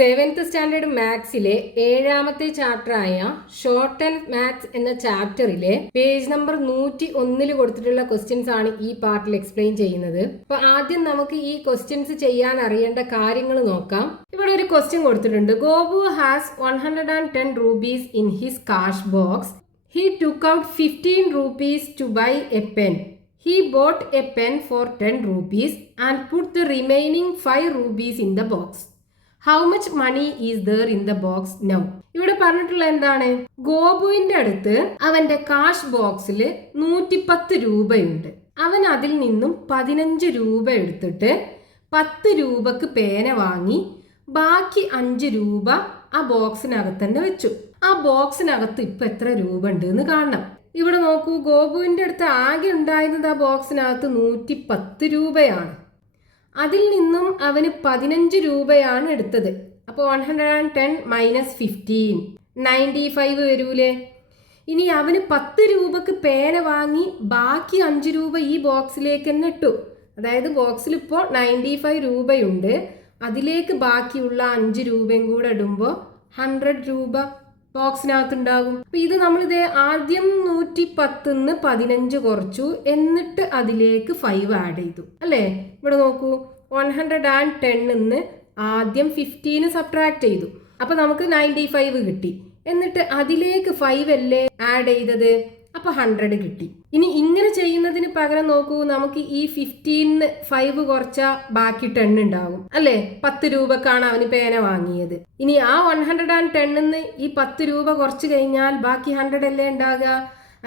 Seventh standard മാത്സിലെ 7ാമത്തെ ചാപ്റ്ററായ ഷോർട്ട് ആൻഡ് മാത്സ് എന്ന ചാപ്റ്ററിലെ പേജ് നമ്പർ 101 കൊടുത്തിട്ടുള്ള ക്വസ്റ്റ്യൻസ് ആണ് ഈ പാർട്ടിൽ എക്സ്പ്ലെയിൻ ചെയ്യുന്നത്. അപ്പൊ ആദ്യം നമുക്ക് ഈ ക്വസ്റ്റ്യൻസ് ചെയ്യാൻ അറിയേണ്ട കാര്യങ്ങൾ നോക്കാം. ഇവിടെ ഒരു ക്വസ്റ്റ്യൻ കൊടുത്തിട്ടുണ്ട്. Gopu has 110 rupees in his cash box. He took out 15 rupees to buy a pen. He bought a pen for 10 rupees and put the remaining 5 rupees in the box. How much money is there in the box now? ഇവിടെ പറഞ്ഞിട്ടുള്ള എന്താണ്? ഗോപുവിന്റെ അടുത്ത് അവന്റെ cash ബോക്സിൽ 110 രൂപയുണ്ട്. അവൻ അതിൽ നിന്നും 15 രൂപ എടുത്തിട്ട് 10 രൂപക്ക് പേന വാങ്ങി ബാക്കി 5 രൂപ ആ ബോക്സിനകത്ത് തന്നെ വെച്ചു. ആ ബോക്സിനകത്ത് ഇപ്പൊ എത്ര രൂപ ഉണ്ട് എന്ന് കാണണം. ഇവിടെ നോക്കൂ, ഗോപുവിന്റെ അടുത്ത് ആകെ ഉണ്ടായിരുന്നത് ആ ബോക്സിനകത്ത് 110 രൂപയാണ്. അതിൽ നിന്നും അവന് 15 രൂപയാണ് എടുത്തത്. അപ്പോൾ 110 മൈനസ് 15 95 വരൂലേ. ഇനി അവന് 10 രൂപക്ക് പേന വാങ്ങി ബാക്കി 5 രൂപ ഈ ബോക്സിലേക്ക് തന്നെ ഇട്ടു. അതായത് ബോക്സിൽ ഇപ്പോൾ 95 രൂപയുണ്ട്. അതിലേക്ക് ബാക്കിയുള്ള 5 രൂപയും കൂടെ ഇടുമ്പോൾ 100 രൂപ ബോക്സിനകത്ത് ഉണ്ടാകും. അപ്പൊ ഇത് നമ്മളിത് ആദ്യം 110 15 കുറച്ചു, എന്നിട്ട് അതിലേക്ക് 5 ആഡ് ചെയ്തു അല്ലേ. ഇവിടെ നോക്കൂ, 110 ആദ്യം 15 സബ്ട്രാക്ട് ചെയ്തു. അപ്പൊ നമുക്ക് 95 കിട്ടി. എന്നിട്ട് അതിലേക്ക് 5 അല്ലേ ആഡ് ചെയ്തത്, അപ്പൊ 100 കിട്ടി. ഇനി ഇങ്ങനെ ചെയ്യുന്നതിന് പകരം നോക്കൂ, നമുക്ക് ഈ 15 5 കുറച്ച ബാക്കി 10 ഉണ്ടാകും അല്ലേ. 10 രൂപക്കാണ് അവന് പേന വാങ്ങിയത്. ഇനി ആ 110 ഈ 10 രൂപ കുറച്ച് കഴിഞ്ഞാൽ ബാക്കി 100 അല്ലേ ഉണ്ടാകുക.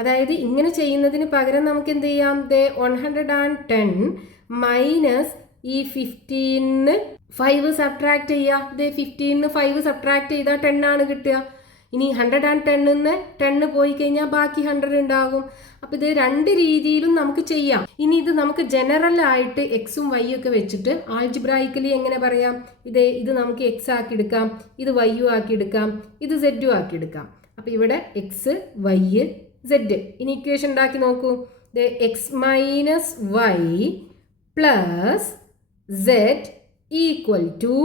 അതായത് ഇങ്ങനെ ചെയ്യുന്നതിന് പകരം നമുക്ക് എന്ത് ചെയ്യാം, 110 മൈനസ് ഈ 15 5 സബ്ട്രാക്ട് ചെയ്യുക. 15 5 സബ്ട്രാക്ട് ചെയ്താൽ 10 ആണ് കിട്ടുക. ഇനി 110 10 പോയി കഴിഞ്ഞാൽ ബാക്കി 100 ഉണ്ടാകും. അപ്പൊ ഇത് രണ്ട് രീതിയിലും നമുക്ക് ചെയ്യാം. ഇനി ഇത് നമുക്ക് ജനറൽ ആയിട്ട് എക്സും വൈയും ഒക്കെ വെച്ചിട്ട് ആൾജിബ്രായിക്കലി എങ്ങനെ പറയാം, ഇത് നമുക്ക് എക്സ് ആക്കി എടുക്കാം, ഇത് വൈയും ആക്കി എടുക്കാം, ഇത് സെഡും ആക്കി എടുക്കാം. അപ്പൊ ഇവിടെ എക്സ് വൈ സെഡ്. ഇനി ഇക്വേഷൻ ഉണ്ടാക്കി നോക്കൂ. X minus Y plus Z equal to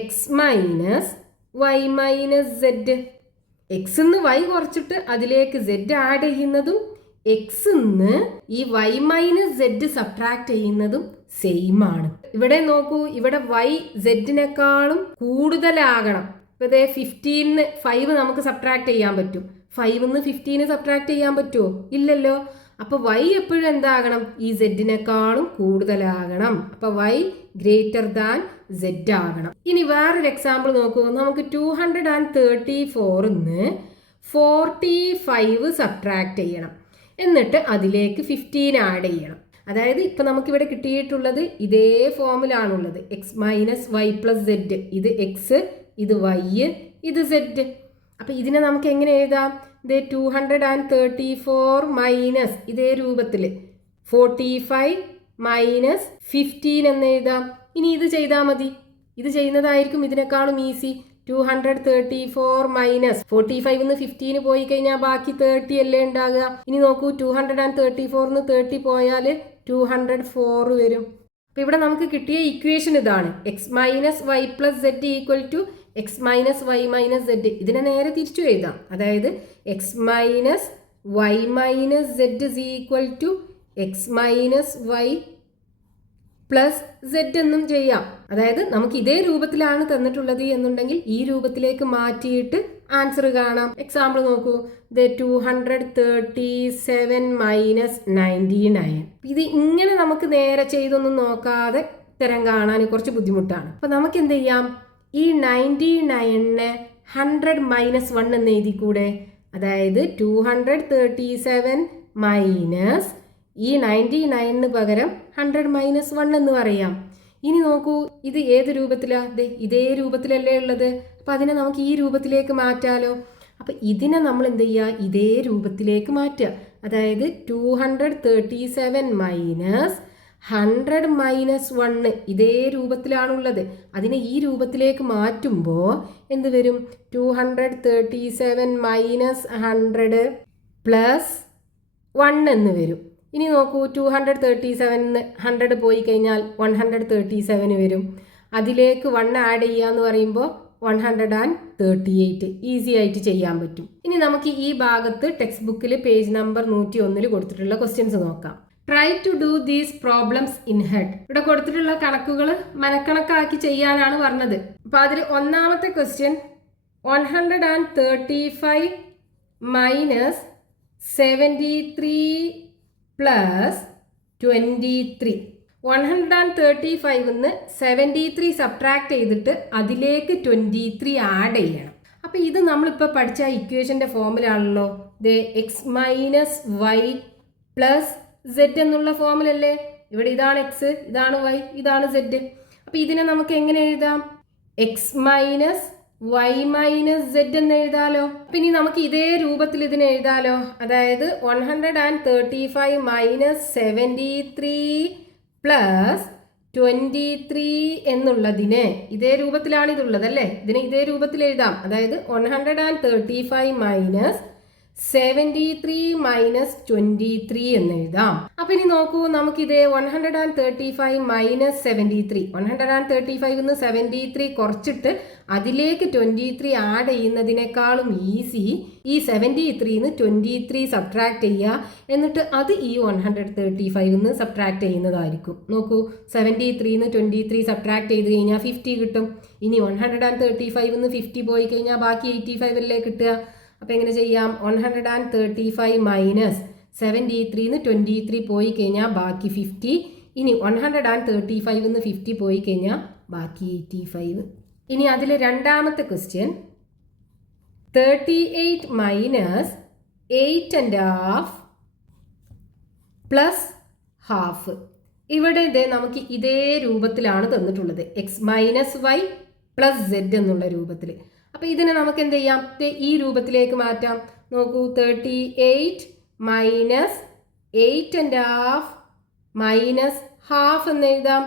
X minus Y minus Z. X Y കുറച്ചിട്ട് അതിലേക്ക് സെഡ് ആഡ് ചെയ്യുന്നതും എക്സ് ഈ വൈ മൈനസ് സെഡ് സബ്ട്രാക്ട് ചെയ്യുന്നതും സെയിം ആണ്. ഇവിടെ നോക്കൂ, ഇവിടെ വൈ സെഡിനേക്കാളും കൂടുതലാകണം. ഇപ്പൊ 15 5 നമുക്ക് സബ്ട്രാക്ട് ചെയ്യാൻ പറ്റും. 5 15 സബ്ട്രാക്ട് ചെയ്യാൻ പറ്റുമോ? ഇല്ലല്ലോ. അപ്പൊ വൈ എപ്പോഴും എന്താകണം, ഈ സെഡിനേക്കാളും കൂടുതലാകണം. അപ്പൊ വൈ ഗ്രേറ്റർ ദാൻ സെഡ് ആകണം. ഇനി വേറൊരു എക്സാമ്പിൾ നോക്കൂ. നമുക്ക് 234 45 സബ്ട്രാക്ട് ചെയ്യണം. എന്നിട്ട് അതിലേക്ക് 15 ആഡ് ചെയ്യണം. അതായത് ഇപ്പൊ നമുക്കിവിടെ കിട്ടിയിട്ടുള്ളത് ഇതേ ഫോമിലാണുള്ളത്. X minus Y plus z. ഇത് എക്സ്, ഇത് വൈ, ഇത് സെഡ്. അപ്പൊ ഇതിനെ നമുക്ക് എങ്ങനെ എഴുതാം? 234 മൈനസ് ഇതേ രൂപത്തില് 45 മൈനസ് 15 എന്ന് എഴുതാം. ഇനി ഇത് ചെയ്താൽ മതി. ഇത് ചെയ്യുന്നതായിരിക്കും ഇതിനേക്കാളും ഈസി. 234 മൈനസ് 45 15 പോയി കഴിഞ്ഞാൽ ബാക്കി 30 അല്ലേ ഉണ്ടാകുക. ഇനി നോക്കൂ, 234 30 പോയാൽ 204 വരും. അപ്പൊ ഇവിടെ നമുക്ക് കിട്ടിയ ഇക്വേഷൻ ഇതാണ്. X minus Y plus Z equal to X minus Y minus Z. ഇതിനെ നേരെ തിരിച്ചു എഴുതാം. അതായത് X minus Y minus Z is equal to X minus Y plus Z എന്നും ചെയ്യാം. അതായത് നമുക്ക് ഇതേ രൂപത്തിലാണ് തന്നിട്ടുള്ളത് എന്നുണ്ടെങ്കിൽ ഈ രൂപത്തിലേക്ക് മാറ്റിയിട്ട് ആൻസർ കാണാം. എക്സാമ്പിൾ നോക്കൂ. 237 മൈനസ് 99. ഇത് ഇങ്ങനെ നമുക്ക് നേരെ ചെയ്തൊന്നും നോക്കാതെ ഉത്തരം കാണാൻ കുറച്ച് ബുദ്ധിമുട്ടാണ്. അപ്പൊ നമുക്ക് എന്ത് ചെയ്യാം, ഈ 99 100 മൈനസ് 1 എന്ന് എഴുതിക്കൂടെ. അതായത് 237 മൈനസ് ഈ 99 പകരം 100 മൈനസ് 1 എന്ന് പറയാം. ഇനി നോക്കൂ, ഇത് ഏത് രൂപത്തിലാ? ഇതേ രൂപത്തിലല്ലേ ഉള്ളത്. അപ്പൊ അതിനെ നമുക്ക് ഈ രൂപത്തിലേക്ക് മാറ്റാലോ. അപ്പൊ ഇതിനെ നമ്മൾ എന്ത് ചെയ്യുക, ഇതേ രൂപത്തിലേക്ക് മാറ്റുക. അതായത് 237 മൈനസ് 100 മൈനസ് 1 ഇതേ രൂപത്തിലാണുള്ളത്. അതിനെ ഈ രൂപത്തിലേക്ക് മാറ്റുമ്പോൾ എന്ത് വരും? 237 മൈനസ് 100 പ്ലസ് 1 എന്ന് വരും. ഇനി നോക്കൂ, 237 100 പോയി കഴിഞ്ഞാൽ 137 വരും. അതിലേക്ക് 1 ആഡ് ചെയ്യുക എന്ന് പറയുമ്പോൾ 138 ഈസി ആയിട്ട് ചെയ്യാൻ പറ്റും. ഇനി നമുക്ക് ഈ ഭാഗത്ത് ടെക്സ്റ്റ് ബുക്കിൽ പേജ് നമ്പർ 101 കൊടുത്തിട്ടുള്ള ക്വസ്റ്റ്യൻസ് നോക്കാം. Try to do these problems in head. ഇവിടെ കൊടുത്തിട്ടുള്ള കണക്കുകൾ മനക്കണക്കാക്കി ചെയ്യാനാണ് പറഞ്ഞത്. അപ്പൊ അതിൽ ഒന്നാമത്തെ ക്വസ്റ്റ്യൻ 135 മൈനസ് 73 പ്ലസ് 23. 135 73 സബ്ട്രാക്ട് ചെയ്തിട്ട് അതിലേക്ക് 23 ആഡ് ചെയ്യണം. അപ്പം ഇത് നമ്മളിപ്പോൾ പഠിച്ച ഇക്വേഷൻ്റെ ഫോമിലാണല്ലോ. X minus Y plus Z എന്നുള്ള ഫോമിലല്ലേ. ഇവിടെ ഇതാണ് എക്സ്, ഇതാണ് വൈ, ഇതാണ് സെഡ്. അപ്പം ഇതിനെ നമുക്ക് എങ്ങനെ എഴുതാം? X minus Y minus Z എന്ന് എഴുതാലോ. അപ്പം ഇനി നമുക്ക് ഇതേ രൂപത്തിൽ ഇതിനെ എഴുതാലോ. അതായത് 135 മൈനസ് 73 പ്ലസ് 23 എന്നുള്ളതിന് ഇതേ രൂപത്തിലാണ് ഇതുള്ളത് അല്ലേ. ഇതിനെ ഇതേ രൂപത്തിൽ എഴുതാം. അതായത് 135 മൈനസ് 73 മൈനസ് 23 എന്ന് എഴുതാം. അപ്പൊ ഇനി നോക്കൂ, നമുക്കിതേ 135 മൈനസ് 73, 135 73 കുറച്ചിട്ട് അതിലേക്ക് 23 ആഡ് ചെയ്യുന്നതിനേക്കാളും ഈസി ഈ 73 23 സബ്ട്രാക്ട് ചെയ്യുക. എന്നിട്ട് അത് ഈ 135 സബ്ട്രാക്ട് ചെയ്യുന്നതായിരിക്കും. നോക്കൂ, 73 23 സബ്ട്രാക്ട് ചെയ്ത് കഴിഞ്ഞാൽ 50 കിട്ടും. ഇനി 135 50 പോയി കഴിഞ്ഞാൽ ബാക്കി 85 അല്ലേ കിട്ടുക. അപ്പം എങ്ങനെ ചെയ്യാം? 135 മൈനസ് 73 23 പോയി കഴിഞ്ഞാൽ ബാക്കി 50. ഇനി 135 50 പോയി കഴിഞ്ഞാൽ ബാക്കി 85. ഇനി അതിൽ രണ്ടാമത്തെ ക്വസ്റ്റ്യൻ 38 മൈനസ് 8.5 പ്ലസ് ഹാഫ്. ഇവിടെ നമുക്ക് ഇതേ രൂപത്തിലാണ് തന്നിട്ടുള്ളത്. X minus Y plus Z എന്നുള്ള രൂപത്തിൽ. അപ്പം ഇതിനെ നമുക്ക് എന്ത് ചെയ്യാം? ഈ രൂപത്തിലേക്ക് മാറ്റാം. നോക്കൂ, 38 മൈനസ് 8.5 മൈനസ് ഹാഫ് എന്ന് എഴുതാം.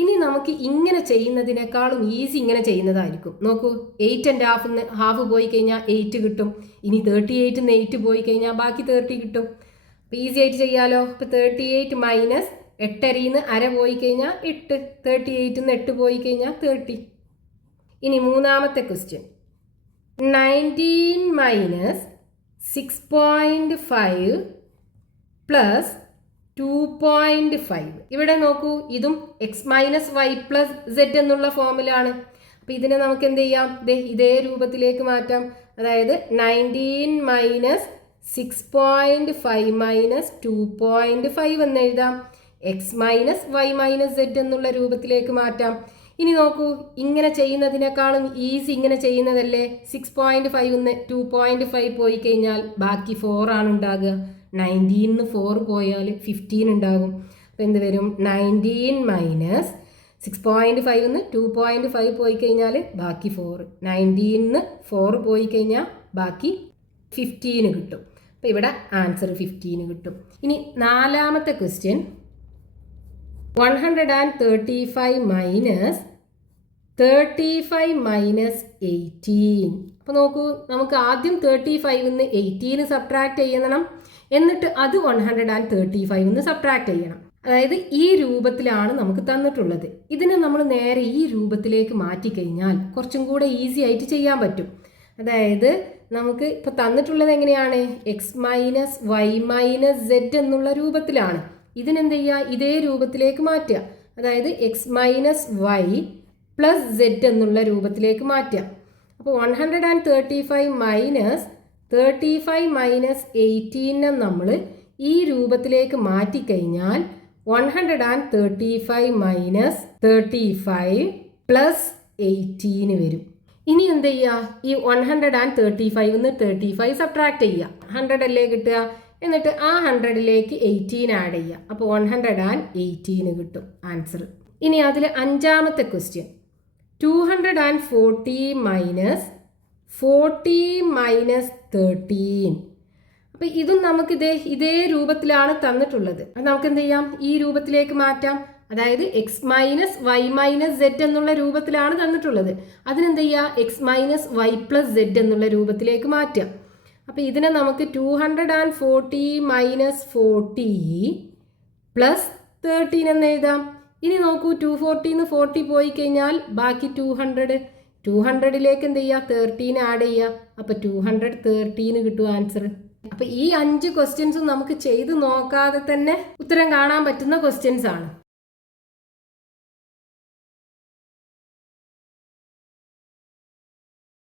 ഇനി നമുക്ക് ഇങ്ങനെ ചെയ്യുന്നതിനേക്കാളും ഈസി ഇങ്ങനെ ചെയ്യുന്നതായിരിക്കും. നോക്കൂ, 8.5 ഹാഫ് പോയി കഴിഞ്ഞാൽ 8 കിട്ടും. ഇനി 38 8 പോയി കഴിഞ്ഞാൽ ബാക്കി 30 കിട്ടും. അപ്പം ഈസി ആയിട്ട് ചെയ്യാലോ. ഇപ്പം 38 മൈനസ് 8 അര പോയി കഴിഞ്ഞാൽ 8, 38 8 പോയി കഴിഞ്ഞാൽ 30. ഇനി മൂന്നാമത്തെ ക്വസ്റ്റ്യൻ 19 മൈനസ് 6.5 പ്ലസ് 2.5. ഇവിടെ നോക്കൂ, ഇതും X minus Y plus Z എന്നുള്ള ഫോമിലാണ്. അപ്പം ഇതിനെ നമുക്ക് എന്ത് ചെയ്യാം? ഇതേ രൂപത്തിലേക്ക് മാറ്റാം. അതായത് 19 മൈനസ് 6.5 മൈനസ് 2.5 എന്ന് എഴുതാം. X minus Y minus Z എന്നുള്ള രൂപത്തിലേക്ക് മാറ്റാം. ഇനി നോക്കൂ, ഇങ്ങനെ ചെയ്യുന്നതിനേക്കാളും ഈസി ഇങ്ങനെ ചെയ്യുന്നതല്ലേ. 6.5 2.5 പോയി കഴിഞ്ഞാൽ ബാക്കി 4 ആണ് ഉണ്ടാകുക. 19 4 പോയാൽ 15 ഉണ്ടാകും. അപ്പോൾ എന്ത് വരും? 19 മൈനസ് 6.5 2.5 പോയി കഴിഞ്ഞാൽ ബാക്കി 4. 19 4 പോയി കഴിഞ്ഞാൽ ബാക്കി 15 കിട്ടും. അപ്പോൾ ഇവിടെ ആൻസർ 15 കിട്ടും. ഇനി നാലാമത്തെ ക്വസ്റ്റ്യൻ 135 മൈനസ് 35 മൈനസ് 18. അപ്പോൾ നോക്കൂ, നമുക്ക് ആദ്യം 35 18 സബ്ട്രാക്ട് ചെയ്യണം. എന്നിട്ട് അത് 135 സബ്ട്രാക്ട് ചെയ്യണം. അതായത് ഈ രൂപത്തിലാണ് നമുക്ക് തന്നിട്ടുള്ളത്. ഇതിനെ നമ്മൾ നേരെ ഈ രൂപത്തിലേക്ക് മാറ്റിക്കഴിഞ്ഞാൽ കുറച്ചും കൂടെ ഈസി ആയിട്ട് ചെയ്യാൻ പറ്റും. അതായത് നമുക്ക് ഇപ്പോൾ തന്നിട്ടുള്ളത് എങ്ങനെയാണ്? X minus Y minus Z എന്നുള്ള രൂപത്തിലാണ്. ഇതിനെന്ത് ചെയ്യുക? ഇതേ രൂപത്തിലേക്ക് മാറ്റുക. അതായത് X minus Y plus Z എന്നുള്ള രൂപത്തിലേക്ക് മാറ്റുക. അപ്പോൾ 135 മൈനസ് 35 മൈനസ് 18 നമ്മൾ ഈ രൂപത്തിലേക്ക് മാറ്റിക്കഴിഞ്ഞാൽ 135 മൈനസ് 35 പ്ലസ് 18 വരും. ഇനി എന്ത് ചെയ്യുക? ഈ 135 35 സബ്ട്രാക്ട് ചെയ്യുക. 100 അല്ലേ കിട്ടുക. എന്നിട്ട് ആ 100ലേക്ക് 18 ആഡ് ചെയ്യുക. അപ്പോൾ 118 കിട്ടും ആൻസർ. ഇനി അതിൽ അഞ്ചാമത്തെ ക്വസ്റ്റ്യൻ 240 മൈനസ് 40 മൈനസ് 13. അപ്പോൾ ഇതും നമുക്ക് ഇതേ രൂപത്തിലാണ് തന്നിട്ടുള്ളത്. അത് നമുക്ക് എന്ത് ചെയ്യാം? ഈ രൂപത്തിലേക്ക് മാറ്റാം. അതായത് X minus Y minus Z എന്നുള്ള രൂപത്തിലാണ് തന്നിട്ടുള്ളത്. അതിനെന്ത് ചെയ്യുക? X minus Y plus Z എന്നുള്ള രൂപത്തിലേക്ക് മാറ്റാം. അപ്പോൾ ഇതിനെ നമുക്ക് 240 മൈനസ് 40 പ്ലസ് 13 എന്ന് എഴുതാം. ഇനി നോക്കൂ, 240 40 പോയി കഴിഞ്ഞാൽ ബാക്കി 200. 200ലേക്ക് എന്ത് ചെയ്യുക, 13 ആഡ് ചെയ്യുക. അപ്പോൾ 213 കിട്ടും ആൻസർ. അപ്പോൾ ഈ 5 ക്വസ്റ്റ്യൻസും നമുക്ക് ചെയ്ത് നോക്കാതെ തന്നെ ഉത്തരം കാണാൻ പറ്റുന്ന ക്വസ്റ്റ്യൻസ് ആണ്.